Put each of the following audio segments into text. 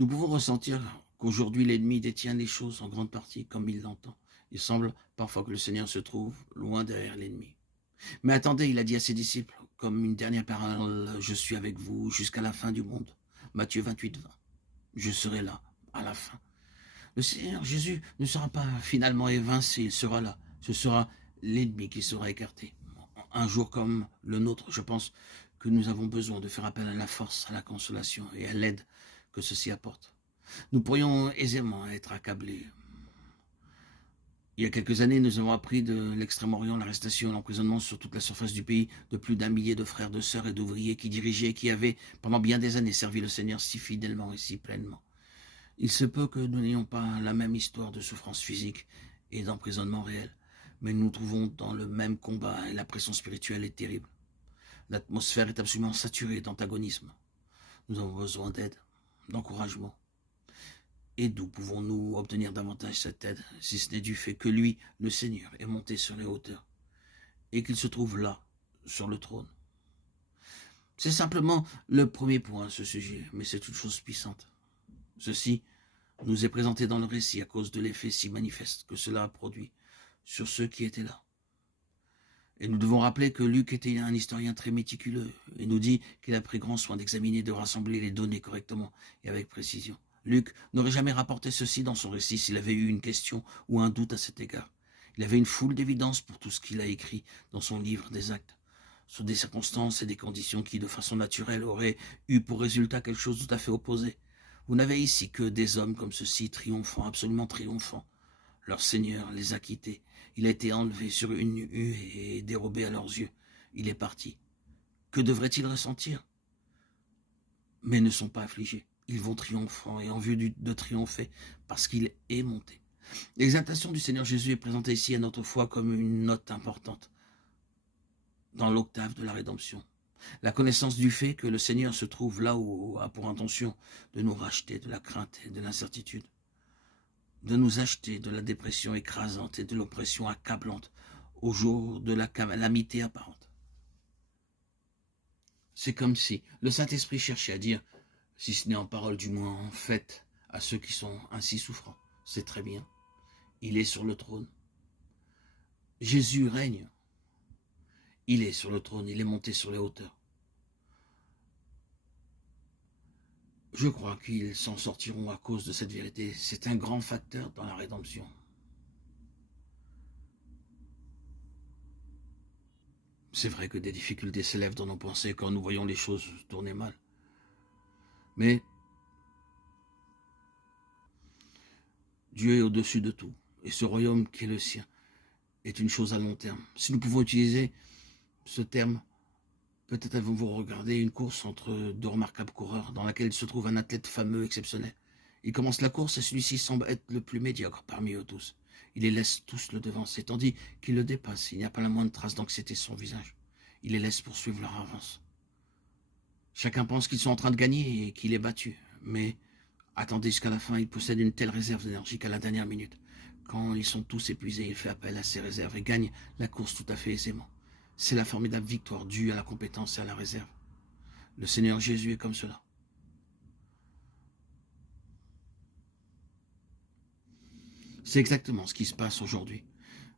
Nous pouvons ressentir qu'aujourd'hui l'ennemi détient les choses en grande partie comme il l'entend. Il semble parfois que le Seigneur se trouve loin derrière l'ennemi. Mais attendez, il a dit à ses disciples, comme une dernière parole, je suis avec vous jusqu'à la fin du monde. Matthieu 28, 20. Je serai là, à la fin. Le Seigneur Jésus ne sera pas finalement évincé, il sera là. Ce sera l'ennemi qui sera écarté. Un jour comme le nôtre, je pense que nous avons besoin de faire appel à la force, à la consolation et à l'aide que ceci apporte. Nous pourrions aisément être accablés. Il y a quelques années, nous avons appris de l'Extrême-Orient l'arrestation et l'emprisonnement sur toute la surface du pays de plus d'un millier de frères, de sœurs et d'ouvriers qui dirigeaient et qui avaient, pendant bien des années, servi le Seigneur si fidèlement et si pleinement. Il se peut que nous n'ayons pas la même histoire de souffrance physique et d'emprisonnement réel, mais nous nous trouvons dans le même combat et la pression spirituelle est terrible. L'atmosphère est absolument saturée d'antagonisme. Nous avons besoin d'aide, d'encouragement. Et d'où pouvons-nous obtenir davantage cette aide, si ce n'est du fait que lui, le Seigneur, est monté sur les hauteurs, et qu'il se trouve là, sur le trône. C'est simplement le premier point à ce sujet, mais c'est une chose puissante. Ceci nous est présenté dans le récit à cause de l'effet si manifeste que cela a produit sur ceux qui étaient là. Et nous devons rappeler que Luc était un historien très méticuleux, et nous dit qu'il a pris grand soin d'examiner et de rassembler les données correctement et avec précision. Luc n'aurait jamais rapporté ceci dans son récit s'il avait eu une question ou un doute à cet égard. Il avait une foule d'évidences pour tout ce qu'il a écrit dans son livre des Actes, sur des circonstances et des conditions qui, de façon naturelle, auraient eu pour résultat quelque chose de tout à fait opposé. Vous n'avez ici que des hommes comme ceux-ci, triomphants, absolument triomphants. Leur Seigneur les a quittés. Il a été enlevé sur une hue et dérobé à leurs yeux. Il est parti. Que devraient-ils ressentir? Mais ne sont pas affligés. Ils vont triomphants et en vue de triompher parce qu'il est monté. L'exaltation du Seigneur Jésus est présentée ici à notre foi comme une note importante dans l'octave de la rédemption. La connaissance du fait que le Seigneur se trouve là où a pour intention de nous racheter de la crainte et de l'incertitude, de nous acheter de la dépression écrasante et de l'oppression accablante au jour de la calamité apparente. C'est comme si le Saint-Esprit cherchait à dire, si ce n'est en parole du moins en fait, à ceux qui sont ainsi souffrants. C'est très bien. Il est sur le trône. Jésus règne. Il est sur le trône, il est monté sur les hauteurs. Je crois qu'ils s'en sortiront à cause de cette vérité. C'est un grand facteur dans la rédemption. C'est vrai que des difficultés s'élèvent dans nos pensées quand nous voyons les choses tourner mal. Mais Dieu est au-dessus de tout. Et ce royaume qui est le sien est une chose à long terme. Si nous pouvons utiliser ce terme, peut-être avez-vous regardé une course entre deux remarquables coureurs dans laquelle se trouve un athlète fameux, exceptionnel. Il commence la course et celui-ci semble être le plus médiocre parmi eux tous. Il les laisse tous le devancer, tandis qu'il le dépasse. Il n'y a pas la moindre trace d'anxiété sur son visage. Il les laisse poursuivre leur avance. Chacun pense qu'ils sont en train de gagner et qu'il est battu. Mais attendez jusqu'à la fin, il possède une telle réserve d'énergie qu'à la dernière minute, quand ils sont tous épuisés, il fait appel à ses réserves et gagne la course tout à fait aisément. C'est la formidable victoire due à la compétence et à la réserve. Le Seigneur Jésus est comme cela. C'est exactement ce qui se passe aujourd'hui.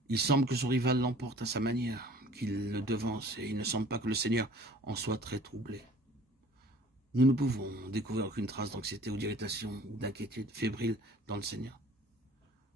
Il semble que son rival l'emporte à sa manière, qu'il le devance, et il ne semble pas que le Seigneur en soit très troublé. Nous ne pouvons découvrir aucune trace d'anxiété ou d'irritation ou d'inquiétude fébrile dans le Seigneur.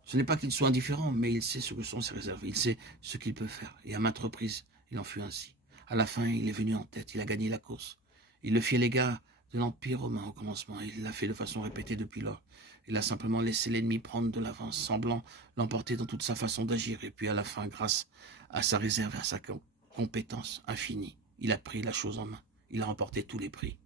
Ce n'est pas qu'il soit indifférent, mais il sait ce que sont ses réserves, il sait ce qu'il peut faire, et à maintes reprises, il en fut ainsi. À la fin, il est venu en tête, il a gagné la course. Il le fit à l'égard de l'Empire romain au commencement, et il l'a fait de façon répétée depuis lors. Il a simplement laissé l'ennemi prendre de l'avance, semblant l'emporter dans toute sa façon d'agir, et puis à la fin, grâce à sa réserve et à sa compétence infinie, il a pris la chose en main. Il a remporté tous les prix.